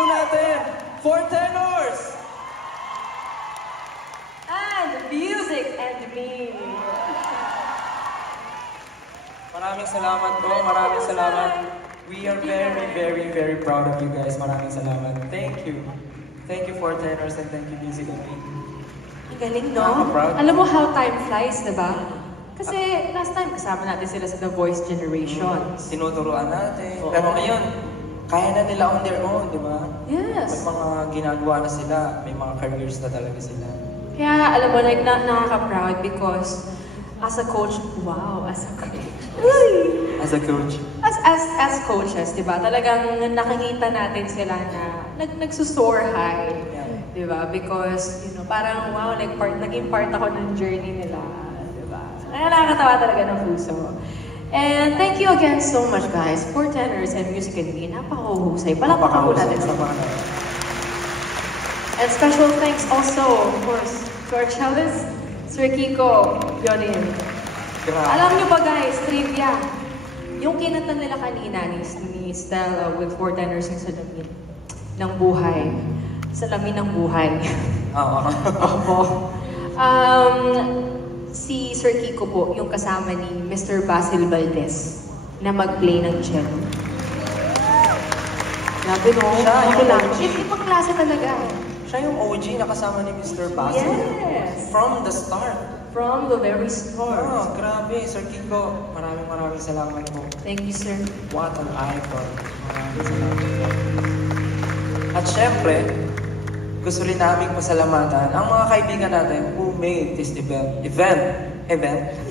po natin, Four Tenors! And music and me. Maraming salamat po, maraming salamat. We are very, very, very proud of you guys. Maraming salamat. Thank you. Thank you, Four Tenors, and thank you, Music and Me. Galing, no? Alam mo how time flies, diba? Kasi last time kasama natin sila sa The Voice Generations. Tinuturuan natin. Pero ngayon, kaya na nila on their own, di ba? Yes. May mga ginagawa na sila, may mga careers na talaga sila. Kaya alam mo, like, nakaka-proud because as a coach, wow, as a coach. As a coach. As coaches, di ba? Talagang nakikita natin sila na nagsusoar high. Yeah. Di ba? Because, you know, parang wow, like naging part ako ng journey nila. Di ba? Kaya nakakatawa talaga ng puso. And thank you again so much, guys. Four Tenors and Music and Me. Napakahusay. Palakpakan po natin sa mga. And special thanks also, of course, to our cellist, Sir Kiko Yonin. Alam niyo ba guys, trivia, yung kinanta nila kanina ni Stella with Four Tenors yung Salamin ng Buhay. Salamin ng Buhay. Opo. Si Sir Kiko po, yung kasama ni Mr. Basil Valdez na mag-play ng cello. Grabe no? Ako lang. Ibang klase talaga. Siya yung OG na kasama ni Mr. Basil. Yes! From the start. From the very start. Oh, grabe. Sir Kiko, maraming salamat po. Thank you, sir. What an icon. Maraming salamat po. At syempre, gusto rin namin pasalamatan ang mga kaibigan natin who made this event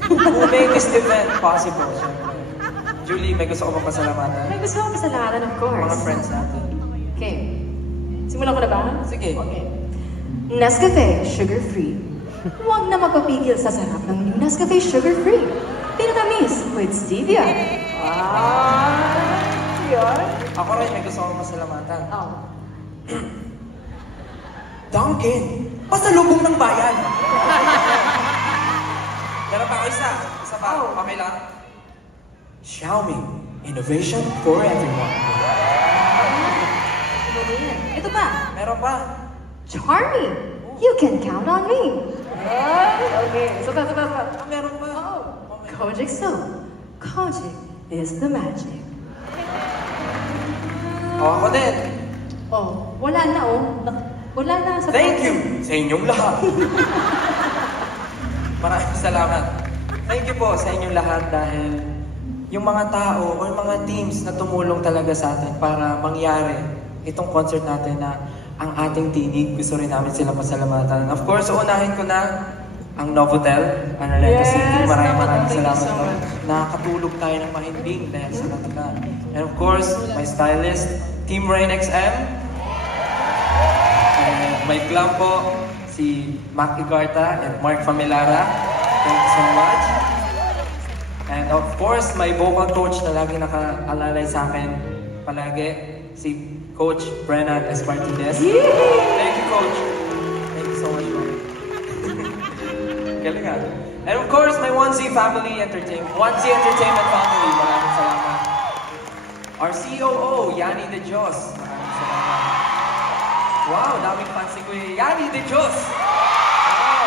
who made this event possible, syempre. Julie, may gusto ko bang pasalamatan? May gusto ko pasalamatan, of course. Mga friends natin. Okay. Simulan ko na ba? Sige. Okay. Nescafe, sugar-free. Huwag na magpapigil sa sarap ng new Nescafe sugar-free. Pinatamis with stevia. Yun. Ako rin, may gusto ko pasalamatan. Oh. Dunkin! Pasalubong ng bayan! Meron pa ako isa. Isa pa. Okay lang. Xiaomi. Innovation for everyone. Ito pa. Meron pa. Charming. You can count on me. Okay. Saba. Meron pa. Kojic soap. Kojic is the magic. Ako din. Oh, wala na Wala na sa Thank you sa inyong lahat. Maraming salamat. Thank you po sa inyong lahat dahil yung mga tao o yung mga teams na tumulong talaga sa atin para mangyari itong concert natin na ang ating tinig, gusto rin namin sila pasalamatan. Of course, uunahin ko na ang Novotel, Analeta City. Maraming salamat po. Nakakatulog tayo ng mahimbing dahil sa kanila. And of course, my stylist, Team Rain XM. May glam po, si Mac Igarta and Mark Familara. Thank you so much. And of course, my vocal coach na lagi nakaalalay sa akin palagi, si Coach Brennan Espartines. Thank you, Coach. Thank you so much, man. Galing nga. And of course, my 1Z Family Entertainment. 1Z Entertainment Family. Maraming salamat. Our COO, Yanni De Dios. Maraming salamat. Wow, daming fans si Kuya Yanni De Dios. Wow.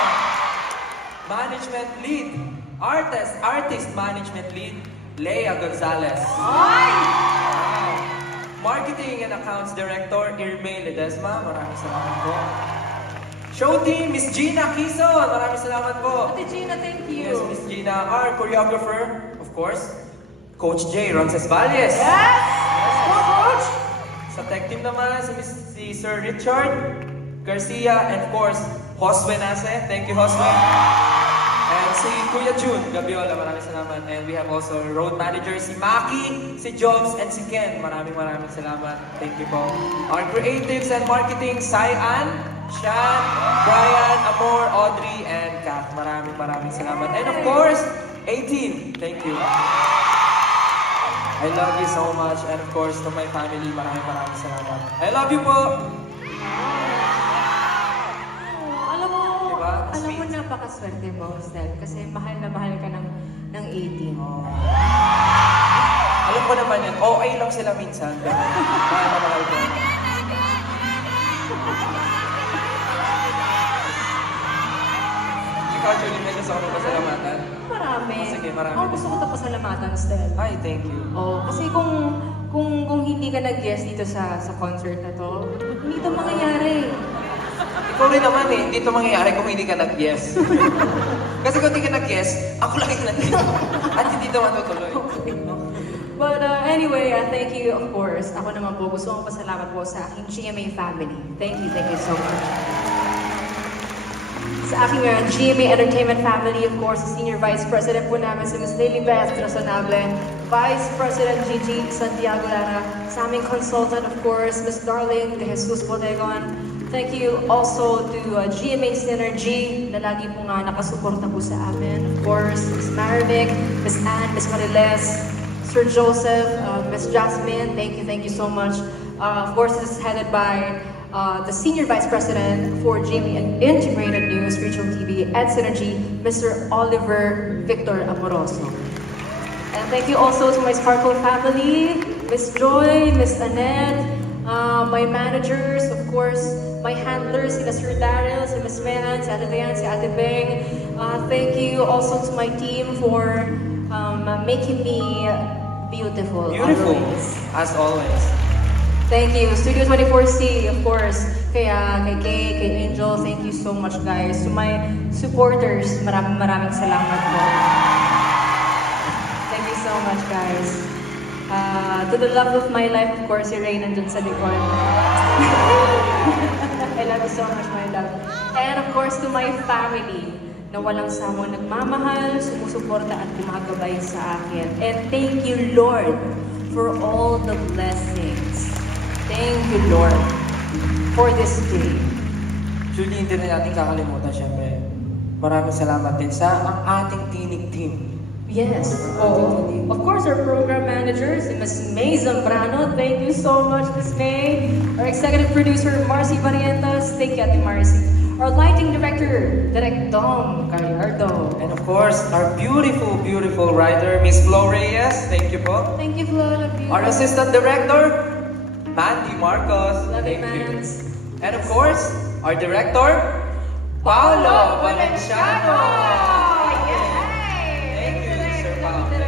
Management Lead. Artist Management Lead, Lea Gonzalez. Wow. Marketing and Accounts Director, Irmaine Ledesma. Maraming salamat po. Show Team, Miss Gina Quizon. Maraming salamat po. Ate Gina, thank you. Yes, Miss Gina. Our choreographer, of course, Coach J. Ramses Valles. Yes! Coach! Sa tech team naman, si Sir Richard Garcia, and of course, Josue Nase. Thank you, Josue. And si Kuya June Gabiola, maraming salamat. And we have also road manager, si Maki, si Jobs, and si Ken. Maraming salamat. Thank you po. Our creatives and marketing, Sai-An, Shan, Brian, Amor, Audrey, and Kat. Maraming salamat. And of course, 18. Thank you. I love you so much. And of course, to my family, maraming salamat. I love you po! Alam mo, Diba? alam mo napakaswerte mo, Stel, kasi mahal na mahal ka ng 18. Oh. Alam ko naman yan, okay lang sila minsan. Mahal na mahal ko. Ikaw, Julie, may gusto ko pasalamatan. Marami. Sige, marami. Ako gusto ko ito pasalamatan, Stel. Ay, thank you. Oh, kasi kung hindi ka nag-guest dito sa concert na to, hindi ito mangyayari. Ikaw rin naman eh, hindi ito mangyayari kung hindi ka nag-guess. Kasi kung hindi ka nag-guess, ako lang yung nag-guess. At hindi ito matutuloy. Okay. But anyway, thank you, of course. Ako naman po, gusto kong pasalamat po sa aking GMA family. Thank you so much. Sa aking GMA Entertainment family, of course, Senior Vice President po namin si Ms. Lilibeth Trasonable, Vice President Gigi Santiago Lara, sa aming consultant, of course, Ms. Darling De Jesus Bodegon. Thank you also to GMA Synergy, na lagi po nga nakasuporta po sa amin. Of course, Ms. Marvic, Ms. Anne, Ms. Mariles, Sir Joseph, Ms. Jasmine, thank you so much. Of course, this is headed by the Senior Vice President for GMA Integrated News, Regional TV, and Synergy, Mr. Oliver Victor Amoroso. And thank you also to my Sparkle family, Ms. Joy, Ms. Annette, my managers, of course, my handlers, si Sir Daryl, si Ms. Mehan, si Ate Dayan, si Ate Beng. Thank you also to my team for making me beautiful. Beautiful, always. as always. Thank you. Studio 24C, of course. Kay Kay, kay Angel, thank you so much, guys. To my supporters, maraming salamat po. Thank you so much, guys. To the love of my life, of course, si Ray nandun sa likod. I love you so much, my love. And of course, to my family, na walang samong nagmamahal, sumusuporta at gumagabay sa akin. And thank you, Lord, for all the blessings. Thank you, Lord, for this day. Julie, hindi rin natin kakalimutan, syempre. Maraming salamat din sa ang ating tinig team. Yes. Oh, of course, our program manager, si Ms. May Zambrano. Thank you so much, Ms. May. Our executive producer, Marcy Barrientos. Thank you, Ate Marcy. Our lighting director, Direk Dom Gallardo. And of course, our beautiful writer, Miss Flo Reyes. Thank you po. Thank you, Flo. Love you. Our assistant director, Mandy Marcos. Love you, Thank you. Mans. And of course, our director, Paolo Valenciano. Thank you, Sir Paolo.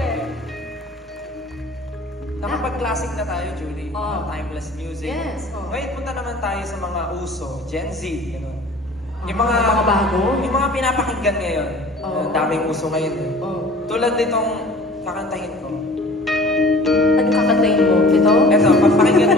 Nakapag-classic na tayo, Julie. Timeless music. Yes. Ngayon, punta naman tayo sa mga uso, Gen Z. Gano'n. Yung mga bago? Yung mga pinapakinggan ngayon. Oh. Daming uso ngayon. Tulad nitong kakantahin ko. Ano kakantayin mo? Ito? Eto, papakinggan